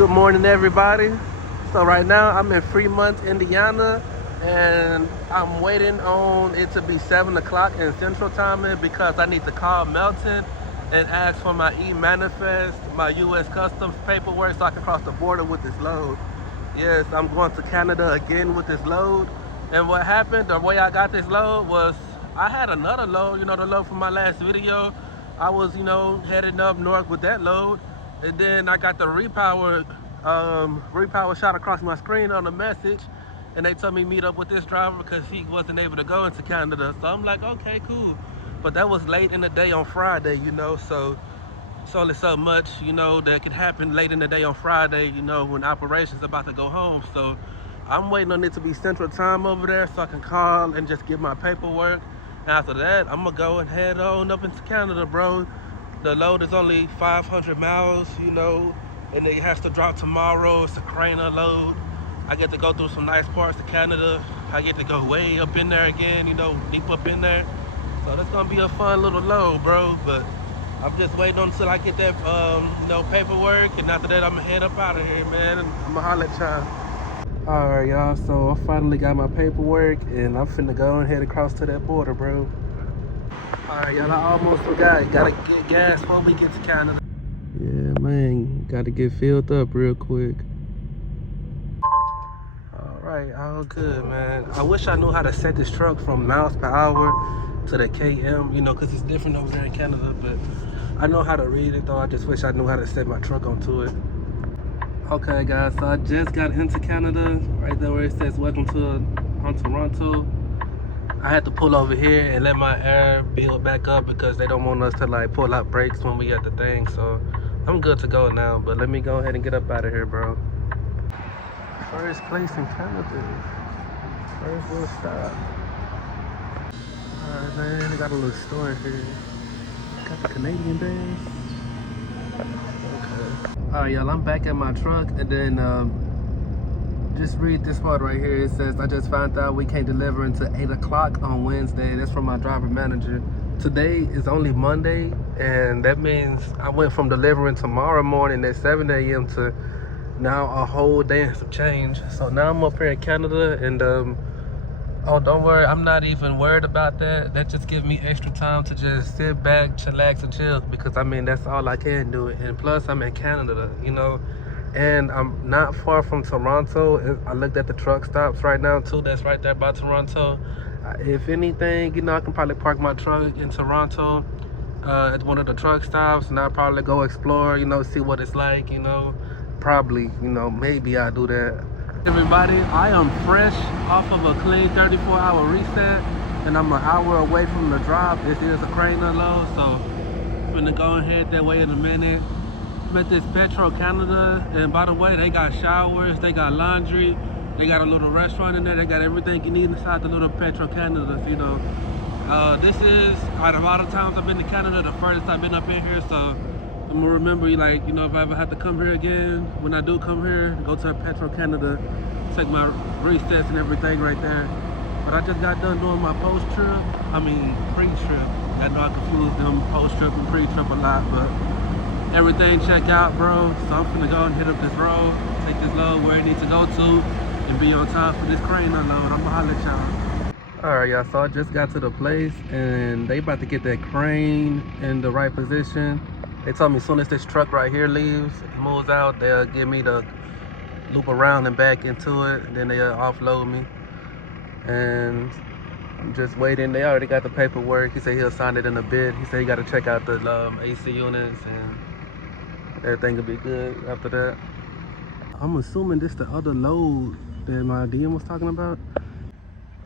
Good morning, everybody. So right now I'm in Fremont, Indiana, and I'm waiting on it to be 7 o'clock in Central Time because I need to call Melton and ask for my e-manifest, my U.S. Customs paperwork so I can cross the border with this load. Yes, I'm going to Canada again with this load. And what happened, the way I got this load was I had another load, the load from my last video. I was, heading up north with that load. And then I got the repower shot across my screen on the message. And they told me meet up with this driver because he wasn't able to go into Canada. So I'm like, okay, cool. But that was late in the day on Friday, so it's only so much, that can happen late in the day on Friday, when operations about to go home. So I'm waiting on it to be Central Time over there so I can call and just get my paperwork. And after that, I'm gonna go and head on up into Canada, bro. The load is only 500 miles, and it has to drop tomorrow. It's a Craner load. I get to go through some nice parts of Canada. I get to go way up in there again, deep up in there. So that's gonna be a fun little load, bro. But I'm just waiting until I get that, paperwork, and after that, I'm gonna head up out of here, man. And I'm gonna holler at y'all. All right, y'all. So I finally got my paperwork, and I'm finna go and head across to that border, bro. All right, y'all. I almost forgot. Gotta get gas before we get to Canada. Yeah, man. Gotta get filled up real quick. All right, all good, man. I wish I knew how to set this truck from miles per hour to the km, because it's different over there in Canada, but I know how to read it though. I just wish I knew how to set my truck onto it. Okay guys, so I just got into Canada, right there where it says welcome to Toronto. I had to pull over here and let my air build back up because they don't want us to like pull out brakes when we at the thing. So I'm good to go now, but let me go ahead and get up out of here, bro. First place in Canada. First little stop. Alright, man, they got a little store here. Got the Canadian band. Okay. Alright, y'all, I'm back at my truck, and then just read this part right here. It says, I just found out we can't deliver until 8 o'clock on Wednesday. That's from my driver manager. Today is only Monday, and that means I went from delivering tomorrow morning at 7 a.m. to now a whole day and some change. So now I'm up here in Canada, and oh, don't worry, I'm not even worried about that. That just gives me extra time to just sit back, chillax, and chill, because I mean, that's all I can do. And plus, I'm in Canada, and I'm not far from Toronto. I looked at the truck stops right now, too. That's right there by Toronto. If anything, I can probably park my truck in Toronto at one of the truck stops, and I'll probably go explore, see what it's like, Probably, maybe I'll do that. Everybody, I am fresh off of a clean 34-hour reset, and I'm an hour away from the drop. This is a Craner load, so I'm gonna go ahead that way in a minute. I'm at this Petro Canada, and by the way, they got showers, they got laundry, they got a little restaurant in there, they got everything you need inside the little Petro Canada, this is, out of all the times I've been to Canada, the furthest I've been up in here, so I'm gonna remember, if I ever have to come here again, when I do come here, go to Petro Canada, take my resets and everything right there. But I just got done doing my pre-trip. I know I confuse them post-trip and pre-trip a lot, but everything check out, bro. So I'm finna go and hit up this road, take this load where it needs to go to, and be on time for this crane unload. I'ma holler at y'all. All right, y'all, so I just got to the place, and they about to get that crane in the right position. They told me as soon as this truck right here leaves, moves out, they'll give me the loop around and back into it, and then they'll offload me. And I'm just waiting. They already got the paperwork. He said he'll sign it in a bit. He said he got to check out the AC units, and everything will be good after that. I'm assuming this the other load that my DM was talking about.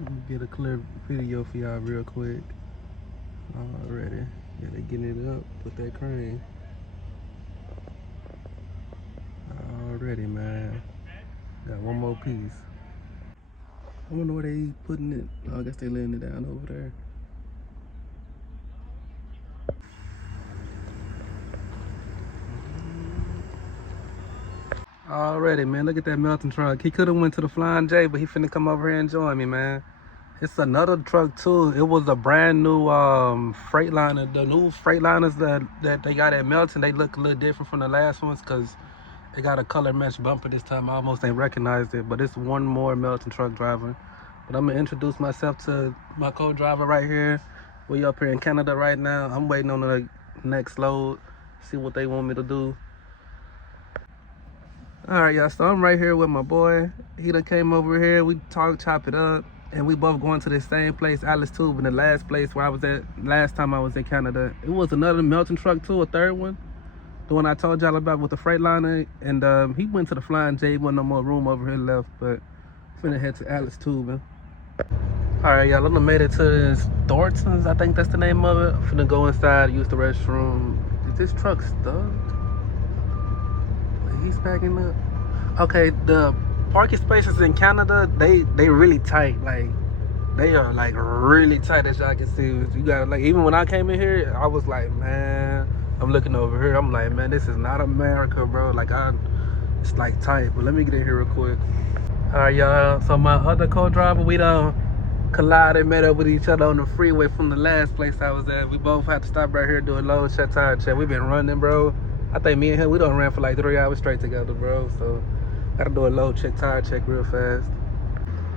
Let me get a clear video for y'all real quick. Already. Yeah, they getting it up with that crane. Already, man. Got one more piece. I wonder where they putting it. Oh, I guess they laying it down over there. Already, man. Look at that Melton truck. He could have went to the Flying J, but he finna come over here and join me, man. It's another truck too. It was a brand new Freightliner. The new Freightliners that they got at Melton, they look a little different from the last ones because It got a color match bumper this time. I almost ain't recognized it, but it's one more Melton truck driver. But I'm gonna introduce myself to my co-driver right here. We up here in Canada right now. I'm waiting on the next load, see what they want me to do. All right, y'all, so I'm right here with my boy. He done came over here, we chop it up, and we both going to the same place, Alice Tube, in the last place where I was at last time I was in Canada. It was another Melton truck too, a third one. The one I told y'all about with the Freightliner, and he went to the Flying J. Wasn't no more room over here left, but finna head to Alice Tube. All right, y'all, I done made it to this Thornton's, I think that's the name of it. I'm finna go inside, use the restroom. Is this truck stuck? He's backing up. Okay, the parking spaces in Canada, they really tight. Like, they are like really tight, as y'all can see. You gotta, like, even when I came in here, I was like, man, I'm looking over here, I'm like, man, this is not America, bro. Like, it's like tight. But let me get in here real quick. All right, y'all, so my other co-driver, we done collided, met up with each other on the freeway from the last place I was at. We both had to stop right here, do a load check, tire check. We've been running, bro. I think me and him, we done ran for like 3 hours straight together, bro. So gotta do a load check, tire check real fast.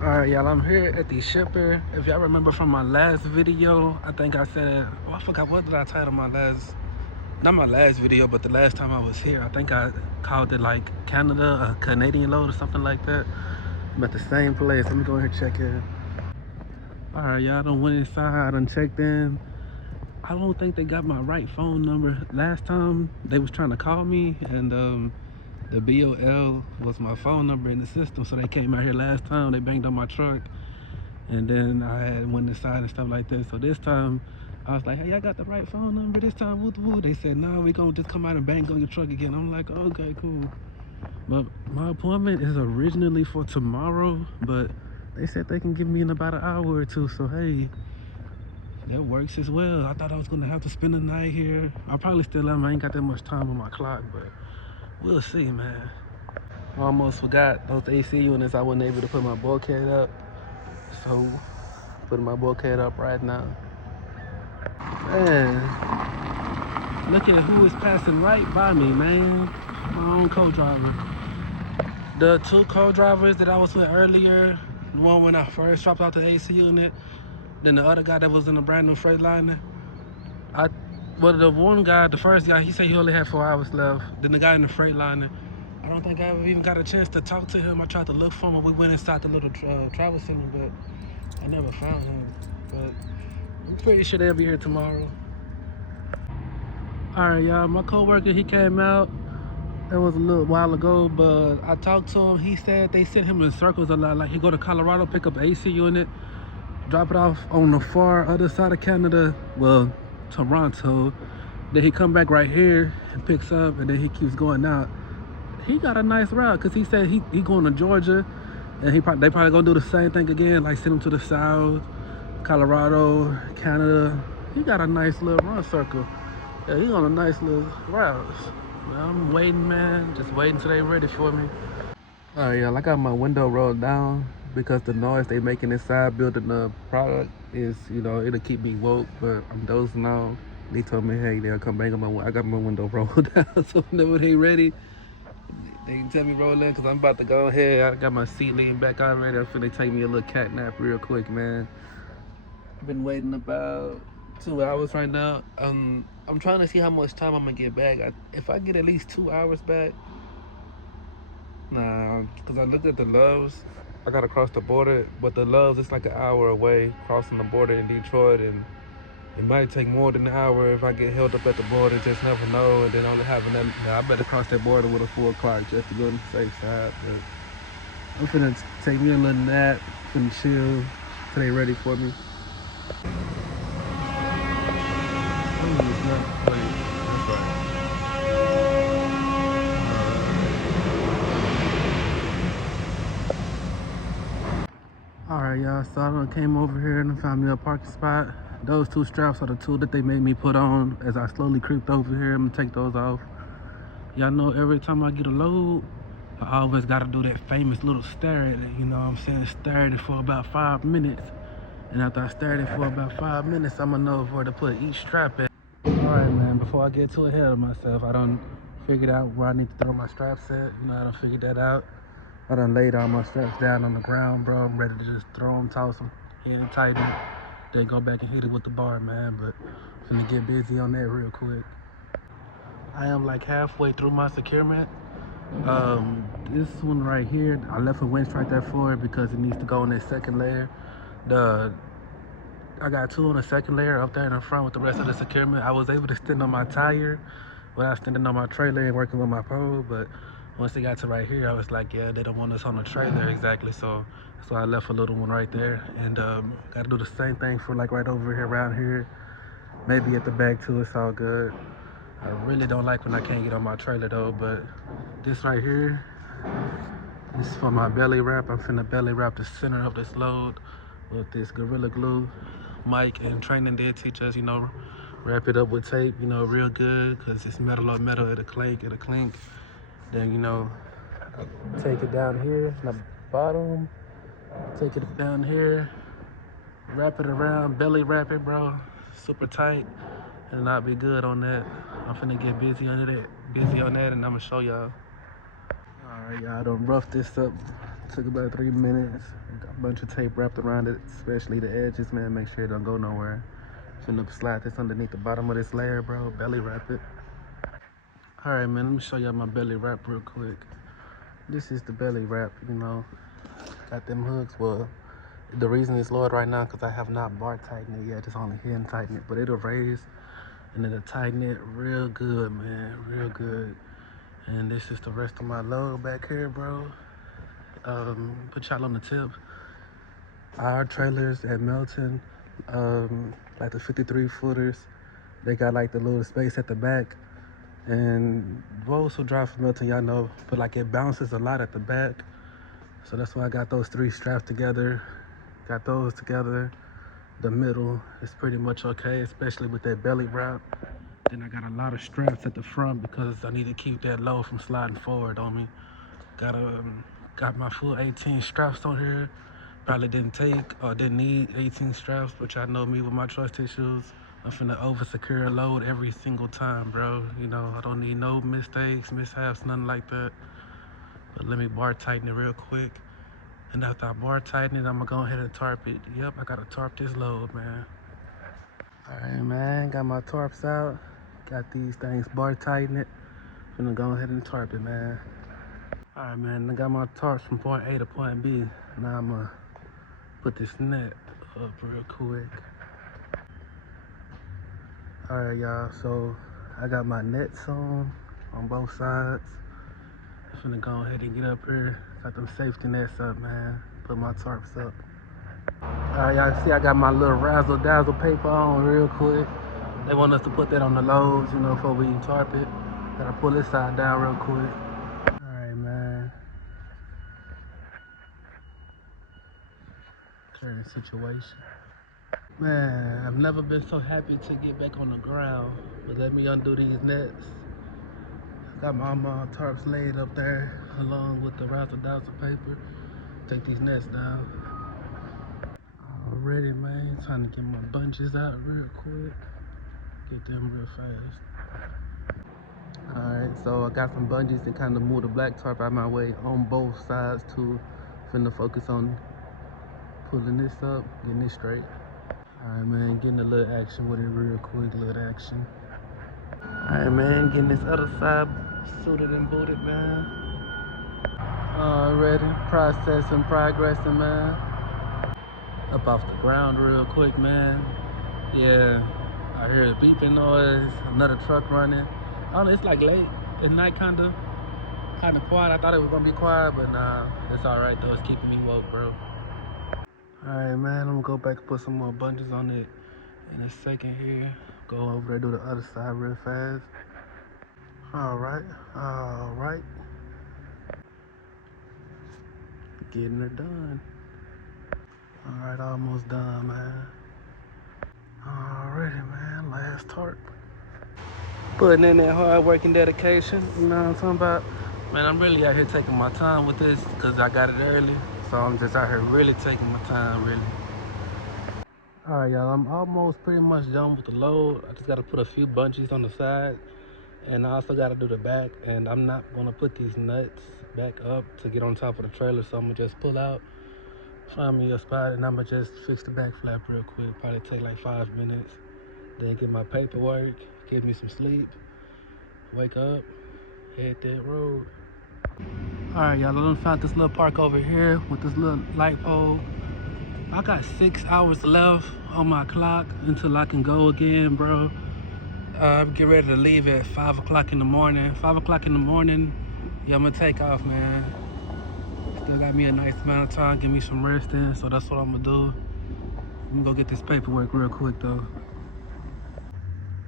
All right, y'all, I'm here at the shipper. If y'all remember from my last video, I think I said, oh, I forgot, what did I title my last, not my last video, but the last time I was here. I think I called it like Canada, a Canadian load or something like that. I'm at the same place. Let me go ahead and check in. All right, y'all, done went inside, I done checked in. I don't think they got my right phone number. Last time they was trying to call me, and the BOL was my phone number in the system, so they came out here last time, they banged on my truck, and then I had went inside and stuff like that. So this time I was like, hey, I got the right phone number this time, woo woo. They said, nah, we gonna just come out and bang on your truck again. I'm like, okay, cool. But my appointment is originally for tomorrow, but they said they can give me in about an hour or two, so hey, that works as well. I thought I was gonna have to spend the night here. I probably still am. I ain't got that much time on my clock, but we'll see, man. I almost forgot those AC units. I wasn't able to put my bulkhead up, so putting my bulkhead up right now. Man, look at who is passing right by me, man. My own co-driver. The two co-drivers that I was with earlier, the one when I first dropped out the AC unit, then the other guy that was in a brand new Freightliner. Well, the one guy, the first guy, he said he only had 4 hours left. Then the guy in the Freightliner, I don't think I ever even got a chance to talk to him. I tried to look for him. We went inside the little travel center, but I never found him. But I'm pretty sure they'll be here tomorrow. All right, y'all, my coworker, he came out. That was a little while ago, but I talked to him. He said they sent him in circles a lot. Like, he go to Colorado, pick up an AC unit, drop it off on the far other side of Canada, well, Toronto. Then he come back right here and picks up, and then he keeps going out. He got a nice route, because he said he going to Georgia, and they probably gonna do the same thing again, like send him to the south, Colorado, Canada. He got a nice little run circle. Yeah, he on a nice little route. Well, I'm waiting, man, just waiting until they ready for me. All right, y'all, I got my window rolled down because the noise they making inside building the product is, you know, it'll keep me woke, but I'm dozing off. They told me, hey, they'll come bang on my window. I got my window rolled down, so whenever they ready, they can tell me roll in, because I'm about to go ahead. I got my seat leaning back already. I'm finna take me a little cat nap real quick, man. I've been waiting about 2 hours right now. I'm trying to see how much time I'm gonna get back. If I get at least 2 hours back, nah, because I looked at the Loves. I gotta cross the border, but the Loves, it's like an hour away crossing the border in Detroit, and it might take more than an hour if I get held up at the border. Just never know. And then only having that, nah, I better cross that border with a full clock just to go on the safe side. But I'm finna take me a little nap, finna chill till they ready for me. Alright, y'all, so I done came over here and found me a parking spot. Those two straps are the two that they made me put on as I slowly creeped over here. I'm gonna take those off. Y'all know every time I get a load, I always gotta do that famous little stare at it, you know what I'm saying? Stare at it for about 5 minutes. And after I stare at it for about 5 minutes, I'm gonna know where to put each strap at. Alright, man, before I get too ahead of myself, I done figured out where I need to throw my straps at. You know, I done figured that out. I done laid all my straps down on the ground, bro. I'm ready to just throw them, toss them, and tighten it. Then go back and hit it with the bar, man. But I'm finna get busy on that real quick. I am like halfway through my securement. This one right here, I left a winch right there for it because it needs to go in that second layer. I got two on the second layer up there in the front with the rest of the securement. I was able to stand on my tire without standing on my trailer and working with my pole, but once it got to right here, I was like, yeah, they don't want us on the trailer exactly, so that's why I left a little one right there. And got to do the same thing for like right over here, around here, maybe at the back too. It's all good. I really don't like when I can't get on my trailer though, but this right here, this is for my belly wrap. I'm finna belly wrap the center of this load with this Gorilla Glue. Mike and training did teach us, you know, wrap it up with tape, you know, real good, because it's metal on metal, it'll clink. Then, you know, take it down here, the bottom, take it down here, wrap it around, belly wrap it, bro, super tight, and I'll be good on that. I'm finna get busy on that, and I'm gonna show y'all. All right, y'all, done roughed this up. Took about 3 minutes. Got a bunch of tape wrapped around it, especially the edges, man. Make sure it don't go nowhere. Finna slide this underneath the bottom of this layer, bro. Belly wrap it. All right, man, let me show y'all my belly wrap real quick. This is the belly wrap, you know. Got them hooks. Well, the reason it's lowered right now because I have not bar tightened it yet. It's only hand tighten it, but it'll raise and it'll tighten it real good, man. Real good. And this is the rest of my load back here, bro. Put y'all on the tip. Our trailers at Melton, like the 53 footers, they got like the little space at the back. And those who drive from Melton, y'all know, but like it bounces a lot at the back. So that's why I got those 3 straps together. Got those together. The middle is pretty much okay, especially with that belly wrap. Then I got a lot of straps at the front because I need to keep that load from sliding forward on me. Got my full 18 straps on here. Probably didn't need 18 straps, but y'all know me with my trust issues. I'm finna over secure a load every single time, bro. You know, I don't need no mistakes, mishaps, nothing like that. But let me bar tighten it real quick. And after I bar tighten it, I'm gonna go ahead and tarp it. Yep, I gotta tarp this load, man. All right, man, got my tarps out. Got these things bar tighten it. Finna go ahead and tarp it, man. All right, man, I got my tarps from point A to point B. Now I'm gonna put this net up real quick. All right, y'all, so I got my nets on both sides. I'm finna go ahead and get up here. Got them safety nets up, man. Put my tarps up. All right, y'all see I got my little razzle dazzle paper on real quick. They want us to put that on the loads, you know, before we tarp it. Gotta pull this side down real quick. All right, man. Current situation. Man, I've never been so happy to get back on the ground. But let me undo these nets. Got my tarps laid up there along with the razzle dazzle paper. Take these nets down. Already, man. Trying to get my bungees out real quick. Get them real fast. Alright, so I got some bungees and kind of move the black tarp out my way on both sides too. Finna focus on pulling this up, getting it straight. Alright, man, getting a little action with it real quick, little action. Alright, man, getting this other side suited and booted, man. Already processing, progressing, man. Up off the ground real quick, man. Yeah, I hear a beeping noise, another truck running. I don't know, it's like late at night, kind of quiet. I thought it was gonna be quiet, but nah, it's all right though. It's keeping me woke, bro. All right, man, I'm gonna go back and put some more bungees on it in a second here. Go over there, do the other side real fast. All right. Getting it done. All right, almost done, man. Alrighty, man, last tarp. Putting in that hard work and dedication, you know what I'm talking about? Man, I'm really out here taking my time with this because I got it early. So I'm just out here really taking my time, really. All right, y'all, I'm almost pretty much done with the load. I just got to put a few bungees on the side And I also got to do the back, and I'm not going to put these nuts back up to get on top of the trailer, so I'm going to just pull out, find me a spot, and I'm going to just fix the back flap real quick. Probably take like 5 minutes, then get my paperwork, give me some sleep, wake up, hit that road. All right, y'all, I done found this little park over here with this little light pole. I got 6 hours left on my clock until I can go again, bro. Get ready to leave at 5 o'clock in the morning. 5 o'clock in the morning, yeah, I'm gonna take off, man. Still got me a nice amount of time, give me some rest in, so that's what I'm gonna do. I'm gonna go get this paperwork real quick, though.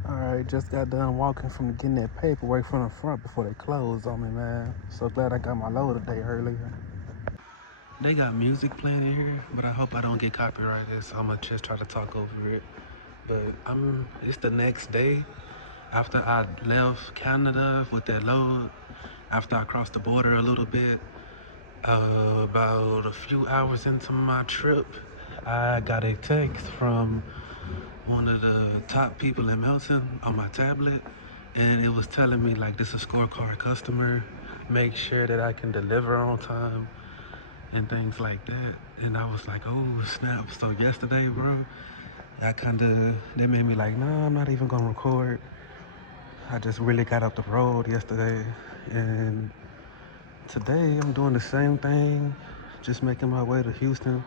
All right, just got done walking from getting that paperwork from the front before they closed on me, man. So glad I got my load today earlier. They got music playing in here, but I hope I don't get copyrighted, so I'm gonna just try to talk over it. But it's the next day after I left Canada with that load, after I crossed the border a little bit. About a few hours into my trip, I got a text from one of the top people in Melton on my tablet, and it was telling me like, this is a scorecard customer, make sure that I can deliver on time and things like that. And I was like, oh snap. So yesterday, bro, they made me like, nah, I'm not even gonna record. I just really got up the road yesterday, and today I'm doing the same thing, just making my way to Houston.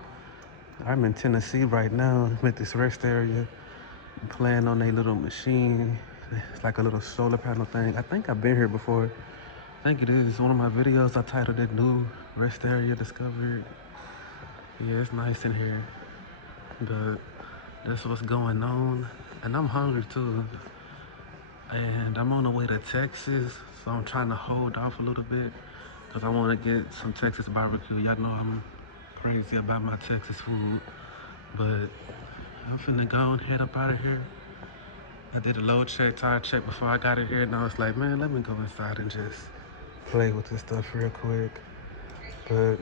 I'm in Tennessee right now. I'm at this rest area. I'm playing on a little machine. It's like a little solar panel thing. I think I've been here before. I think it is one of my videos. I titled it New Rest Area Discovered. Yeah, it's nice in here, but that's what's going on. And I'm hungry too. And I'm on the way to Texas, so I'm trying to hold off a little bit because I want to get some Texas barbecue. Y'all know I'm crazy about my Texas food, but I'm finna go and head up out of here. I did a load check, tire check before I got in here, and I was like, man, let me go inside and just play with this stuff real quick. But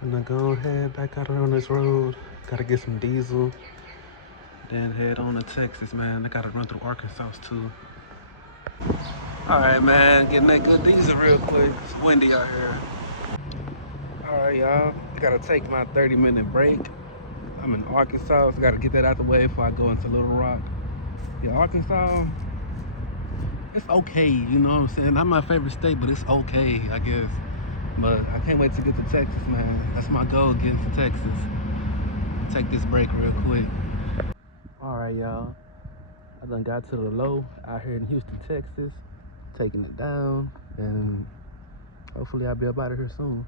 I'm gonna go ahead back out on this road. Gotta get some diesel, then head on to Texas, man. I gotta run through Arkansas too. All right, man, getting that good diesel real quick. It's windy out here. All right, y'all, gotta take my 30-minute break. I'm in Arkansas, so gotta get that out the way before I go into Little Rock. Yeah, Arkansas, it's okay, you know what I'm saying? Not my favorite state, but it's okay, I guess. But I can't wait to get to Texas, man. That's my goal, getting to Texas. Take this break real quick. All right, y'all. I done got to the low out here in Houston, Texas. Taking it down, and hopefully I'll be up out of here soon.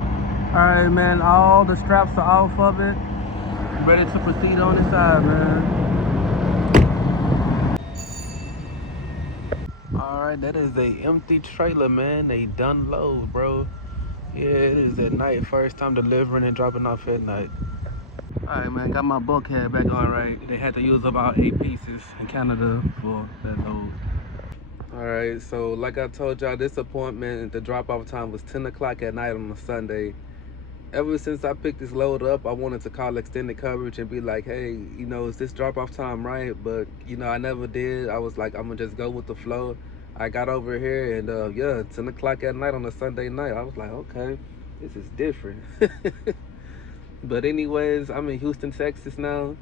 All right, man. All the straps are off of it. Ready to proceed on inside, man. All right, that is a empty trailer, man. They done load, bro. Yeah, it is at night. First time delivering and dropping off at night. All right, man. Got my bulkhead back on right. They had to use about 8 pieces in Canada for that load. All right, so like I told y'all, this appointment, the drop-off time was 10 o'clock at night on a Sunday. Ever since I picked this load up, I wanted to call extended coverage and be like, hey, you know, is this drop-off time right? But, you know, I never did. I was like, I'm going to just go with the flow. I got over here, and, yeah, 10 o'clock at night on a Sunday night. I was like, okay, this is different. But anyways, I'm in Houston, Texas now.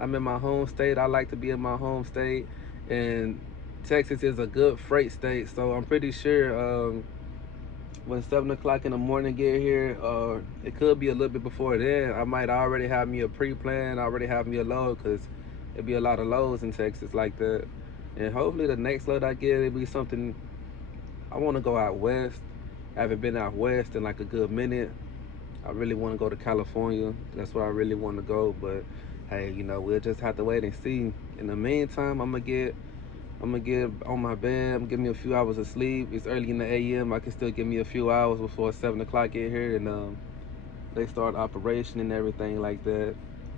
I'm in my home state. I like to be in my home state. And Texas is a good freight state, so I'm pretty sure when 7 o'clock in the morning get here, it could be a little bit before then, I might already have me a pre-plan, already have me a load, because it'd be a lot of loads in Texas like that. And hopefully the next load I get, it'll be something. I want to go out west. I haven't been out west in like a good minute. I really want to go to California. That's where I really want to go, but hey, you know, we'll just have to wait and see. In the meantime, I'm gonna get on my bed, give me a few hours of sleep. It's early in the AM. I can still give me a few hours before 7 o'clock get here, and they start operation and everything like that.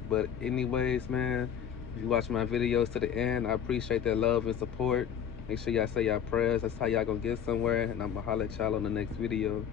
But anyways, man, if you watch my videos to the end, I appreciate that love and support. Make sure y'all say y'all prayers. That's how y'all gonna get somewhere, and I'm gonna holler at y'all on the next video.